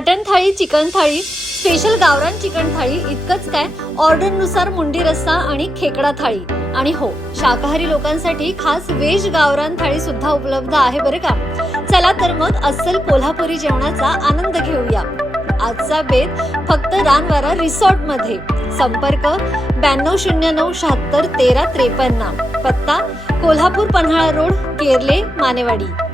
मटण थाळी, चिकन थाळी, स्पेशल गावरान चिकन थाळी इतकंच काय, ऑर्डरनुसार मुंडी रस्सा आणि खेकडा थाळी. आणि हो, शाकाहारी लोकांसाठी खास व्हेज गावरान थाळी सुद्धा उपलब्ध आहे बरं का. चला तर मग अस्सल कोल्हापुरी जेवणाचा आनंद घेऊया. आजचा बेत फक्त रानवारा रिसॉर्ट मध्ये. संपर्क 9209761353. पत्ता कोल्हापूर पन्हाळा रोड, केरले, मानेवाडी.